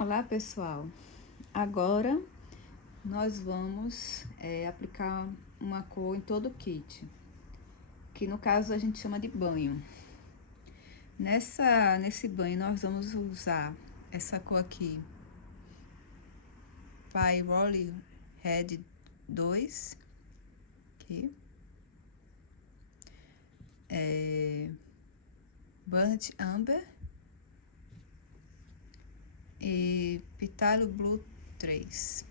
Olá, pessoal. Agora nós vamos aplicar uma cor em todo o kit, que no caso a gente chama de banho. Nesse banho nós vamos usar essa cor aqui, Pyroly Red 2, aqui, Burnt Amber e Pitalo Blue 3.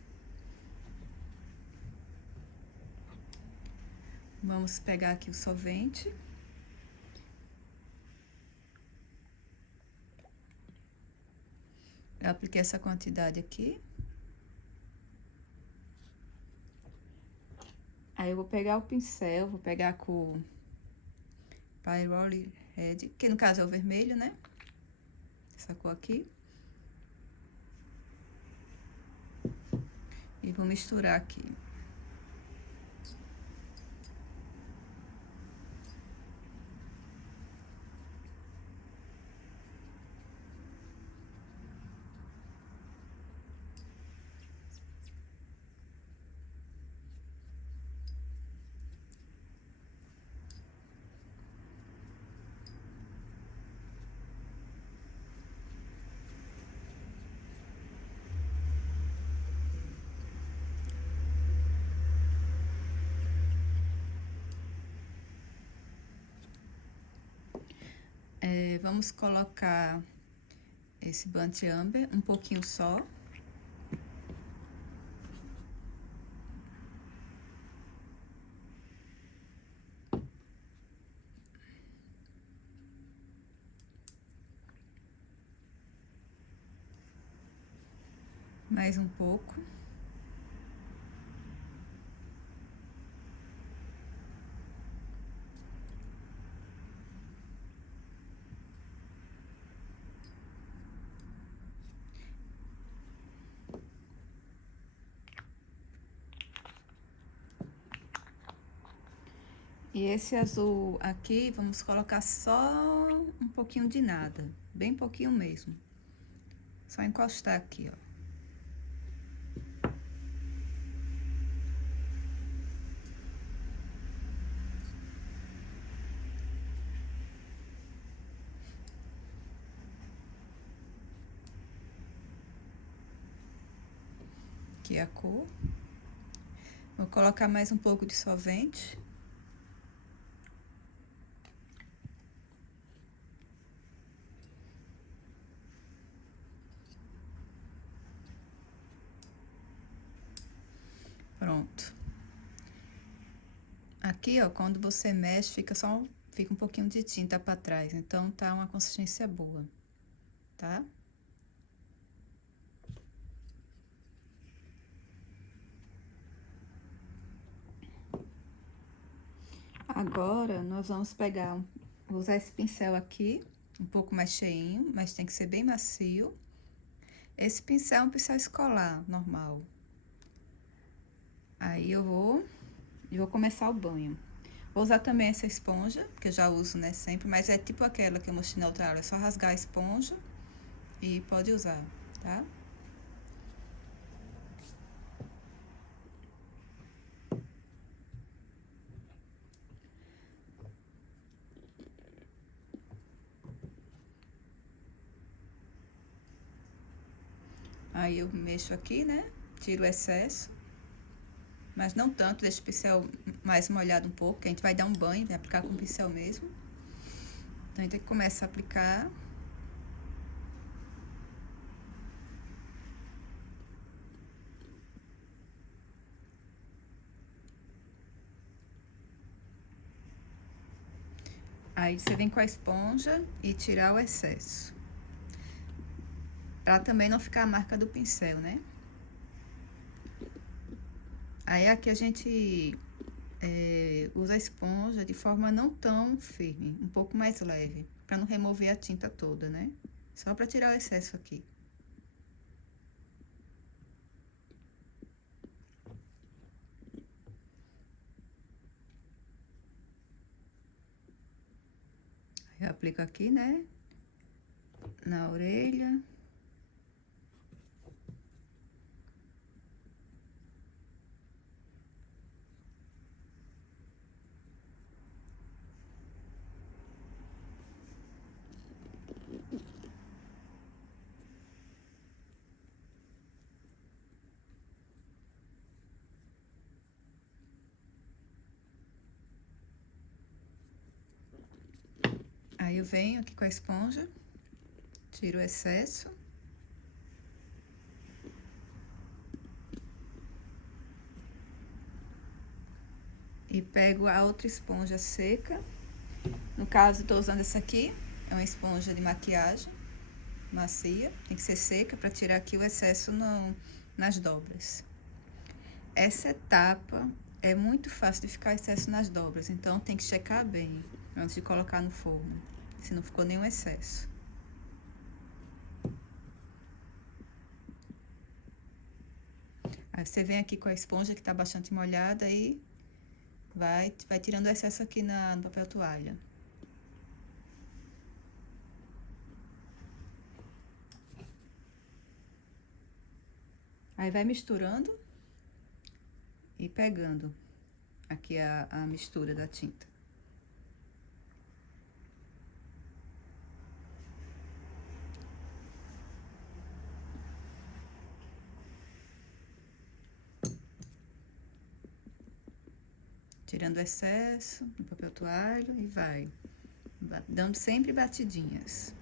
Vamos pegar aqui o solvente. Eu apliquei essa quantidade aqui. Aí eu vou pegar o pincel, vou pegar a cor Pyroly Red, que no caso é o vermelho, né? Essa cor aqui. E vou misturar aqui. Vamos colocar esse Burnt Amber, um pouquinho só. Mais um pouco. E esse azul aqui, vamos colocar só um pouquinho de nada, bem pouquinho mesmo. Só encostar aqui, ó. Aqui a cor. Vou colocar mais um pouco de solvente. Pronto. Aqui, ó, quando você mexe, fica um pouquinho de tinta pra trás. Então, tá uma consistência boa, tá? Agora, nós vamos vou usar esse pincel aqui, um pouco mais cheinho, mas tem que ser bem macio. Esse pincel é um pincel escolar, normal. Aí eu vou começar o banho. Vou usar também essa esponja, que eu já uso, né, sempre, mas é tipo aquela que eu mostrei na outra aula, é só rasgar a esponja e pode usar, tá? Aí eu mexo aqui, né, tiro o excesso, mas não tanto, deixo o pincel mais molhado um pouco, que a gente vai dar um banho, vai aplicar com o pincel mesmo. Então, a gente começa a aplicar. Aí, você vem com a esponja e tirar o excesso. Pra também não ficar a marca do pincel, né? Aí, aqui a gente usa a esponja de forma não tão firme, um pouco mais leve, pra não remover a tinta toda, né? Só pra tirar o excesso aqui. Aí, eu aplico aqui, né? Na orelha. Aí eu venho aqui com a esponja, tiro o excesso. E pego a outra esponja seca. No caso, estou usando essa aqui, é uma esponja de maquiagem macia, tem que ser seca para tirar aqui o excesso nas dobras. Essa etapa é muito fácil de ficar excesso nas dobras, então tem que checar bem antes de colocar no forno, se não ficou nenhum excesso. Aí você vem aqui com a esponja que está bastante molhada e vai tirando o excesso aqui no papel toalha. Aí vai misturando e pegando aqui a mistura da tinta. Tirando o excesso do papel toalha e vai dando sempre batidinhas.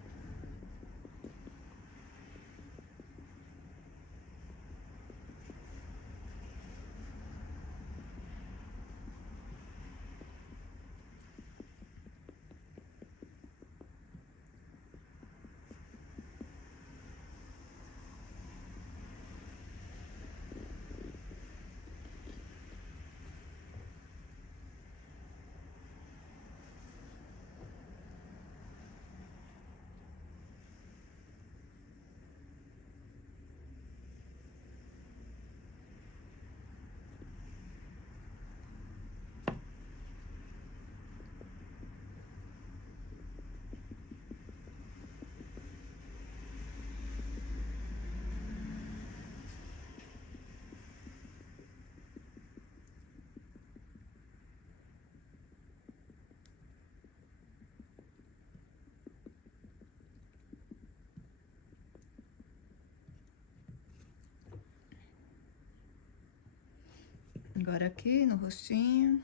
Agora aqui no rostinho.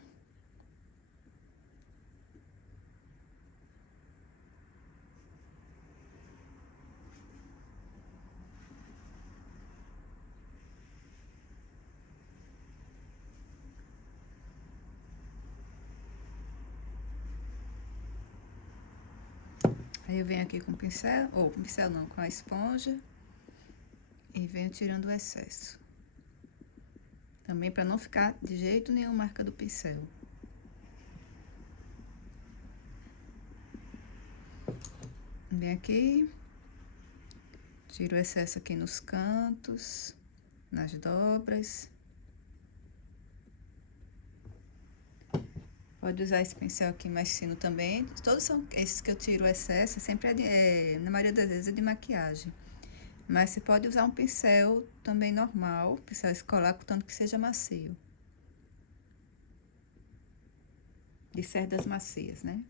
Aí eu venho aqui com o pincel, ou com o pincel não, com a esponja. E venho tirando o excesso. Também para não ficar de jeito nenhum marca do pincel. Vem aqui. Tiro o excesso aqui nos cantos, nas dobras. Pode usar esse pincel aqui mais fino também. Todos são esses que eu tiro o excesso, sempre na maioria das vezes é de maquiagem. Mas você pode usar um pincel também normal, pincel escolar, contanto que seja macio. De cerdas macias, né?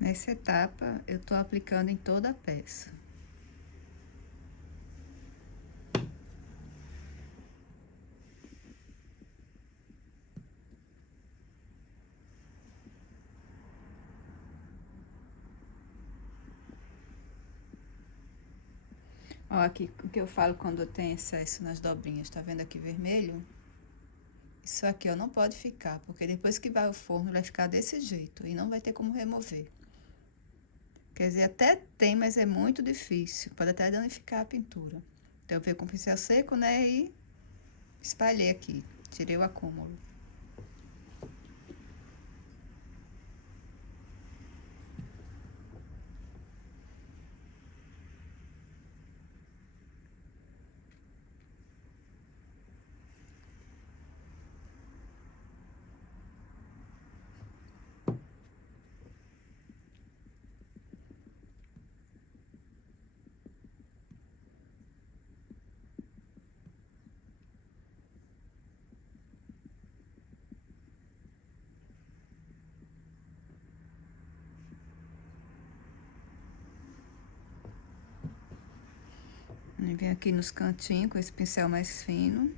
Nessa etapa, eu tô aplicando em toda a peça. Ó, aqui o que eu falo quando tem excesso nas dobrinhas, tá vendo aqui vermelho? Isso aqui, ó, não pode ficar, porque depois que vai ao forno vai ficar desse jeito e não vai ter como remover. Quer dizer, até tem, mas é muito difícil, pode até danificar a pintura. Então, eu venho com o pincel seco, né, e espalhei aqui, tirei o acúmulo. E vem aqui nos cantinhos com esse pincel mais fino.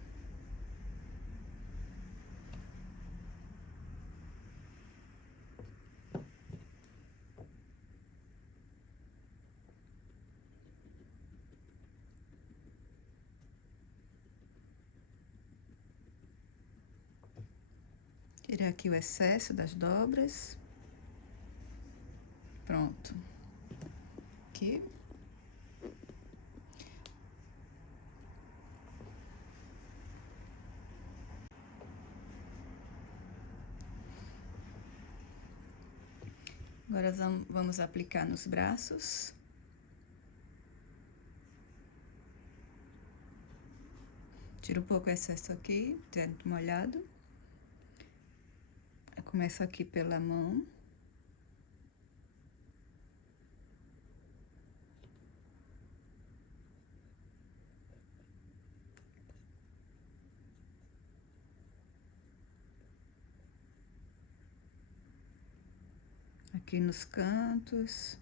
Tirar aqui o excesso das dobras. Pronto. Aqui. Agora vamos aplicar nos braços. Tira um pouco o excesso aqui, tiver muito molhado. Eu começo aqui pela mão. Aqui nos cantos.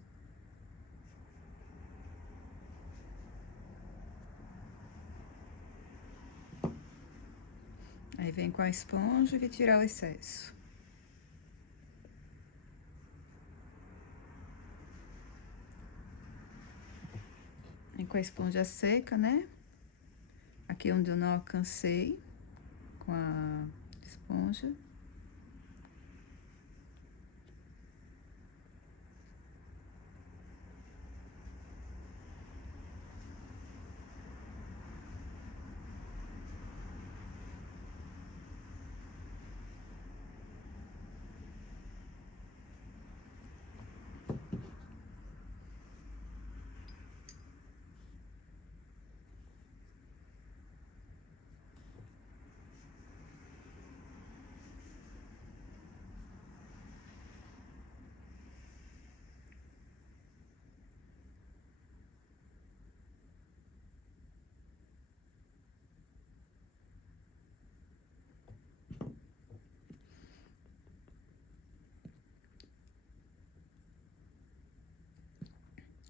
Aí vem com a esponja e tirar o excesso. Vem com a esponja seca, né? Aqui onde eu não alcancei com a esponja.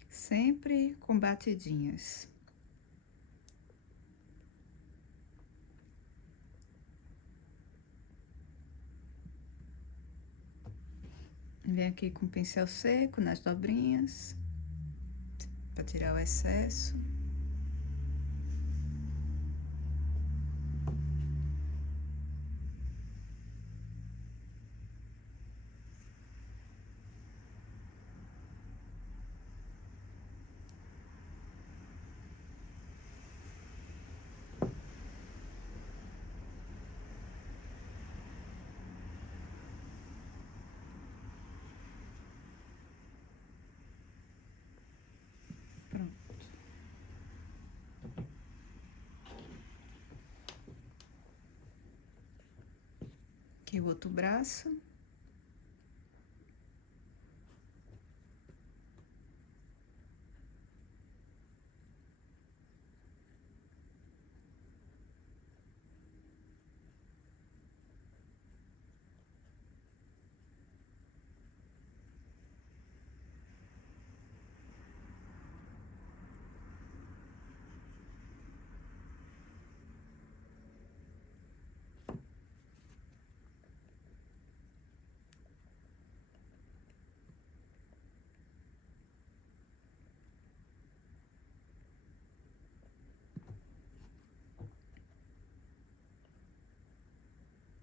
Sempre com batidinhas. Vem aqui com o pincel seco nas dobrinhas, para tirar o excesso. Aqui o outro braço.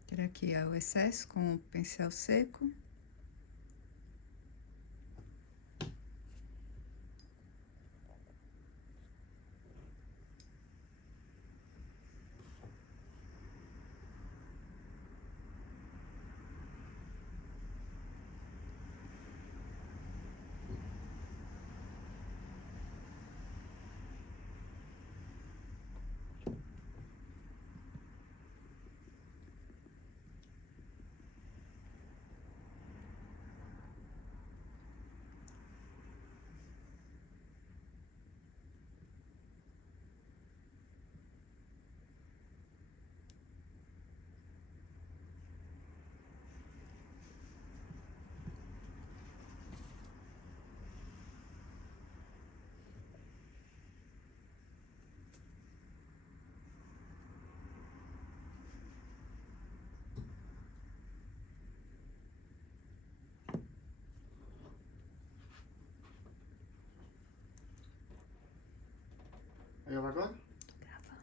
Tirar aqui o excesso com o pincel seco. Aí ela agora? Tô gravando.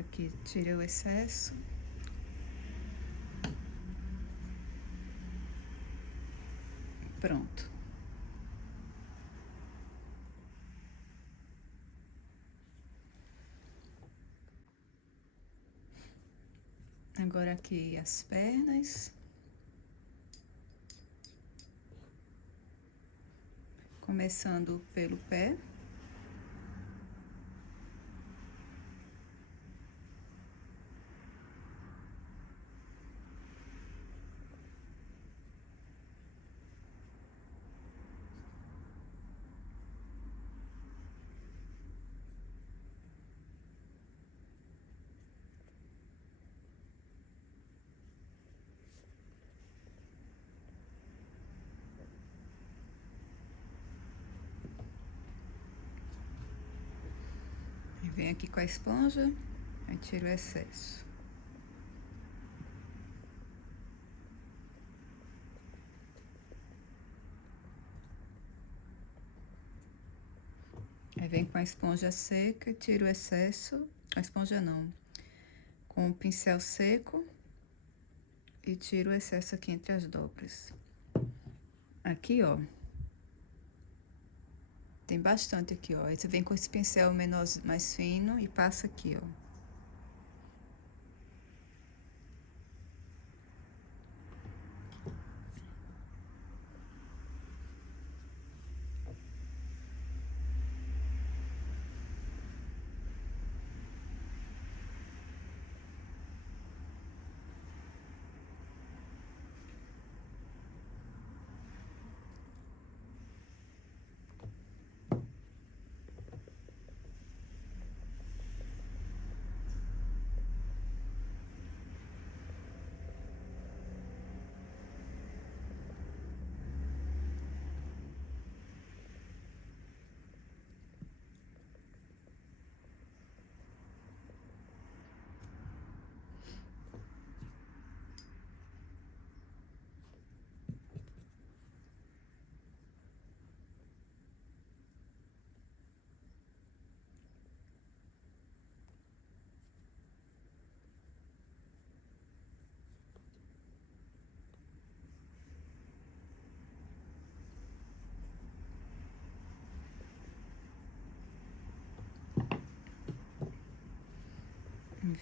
Aqui, tirei o excesso. Pronto. Agora aqui as pernas. Começando pelo pé. E vem aqui com a esponja, aí tiro o excesso. Aí vem com a esponja seca e tiro o excesso. A esponja não. Com o pincel seco e tiro o excesso aqui entre as dobras. Aqui, ó. Tem bastante aqui, ó. Aí você vem com esse pincel menor, mais fino e passa aqui, ó.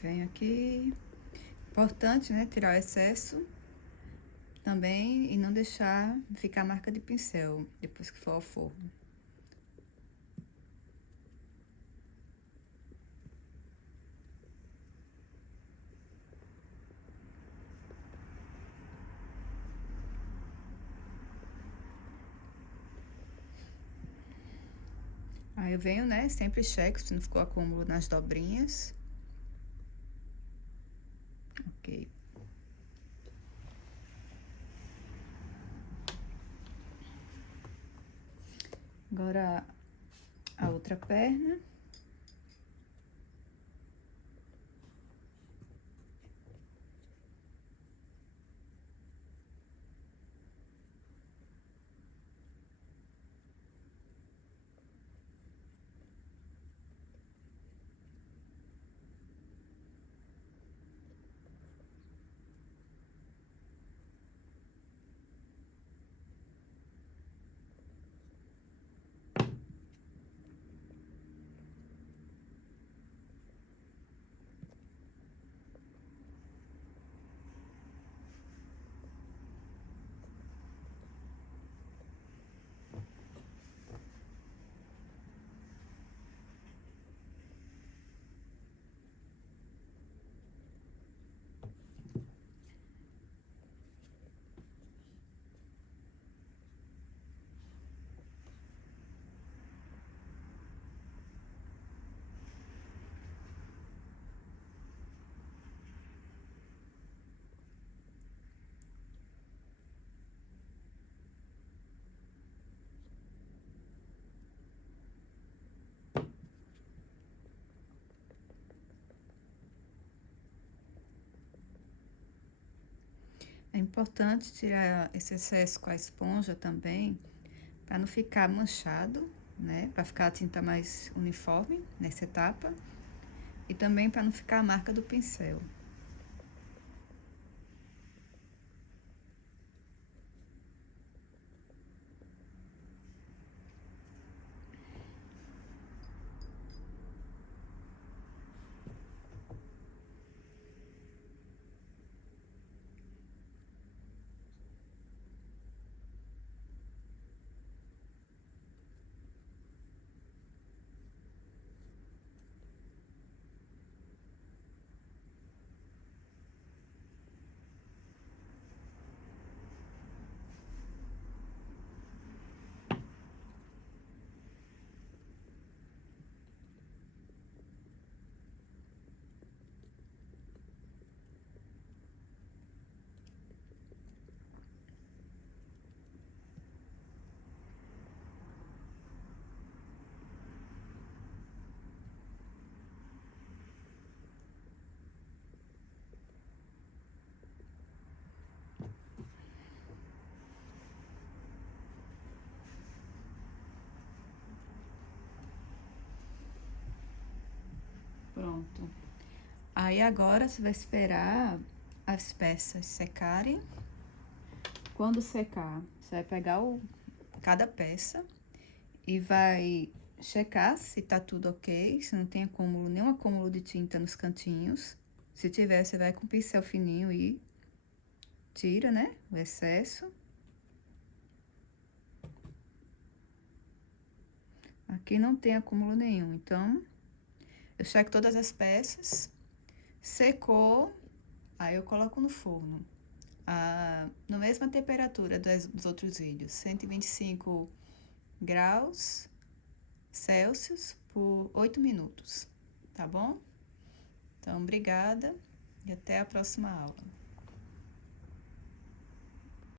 Venho aqui. Importante, né? Tirar o excesso também e não deixar ficar marca de pincel depois que for ao forno. Aí eu venho, né? Sempre checo se não ficou acúmulo nas dobrinhas. Ok. Agora a outra perna. importante tirar esse excesso com a esponja também, para não ficar manchado, né? Para ficar a tinta mais uniforme nessa etapa. E também para não ficar a marca do pincel. Pronto. Aí agora você vai esperar as peças secarem. Quando secar, você vai pegar cada peça e vai checar se tá tudo ok, se não tem acúmulo, nenhum acúmulo de tinta nos cantinhos. Se tiver, você vai com o pincel fininho e tira, né, o excesso. Aqui não tem acúmulo nenhum, então eu checo todas as peças, secou, aí eu coloco no forno. Na mesma temperatura dos outros vídeos, 125 graus Celsius por 8 minutos, tá bom? Então, obrigada e até a próxima aula.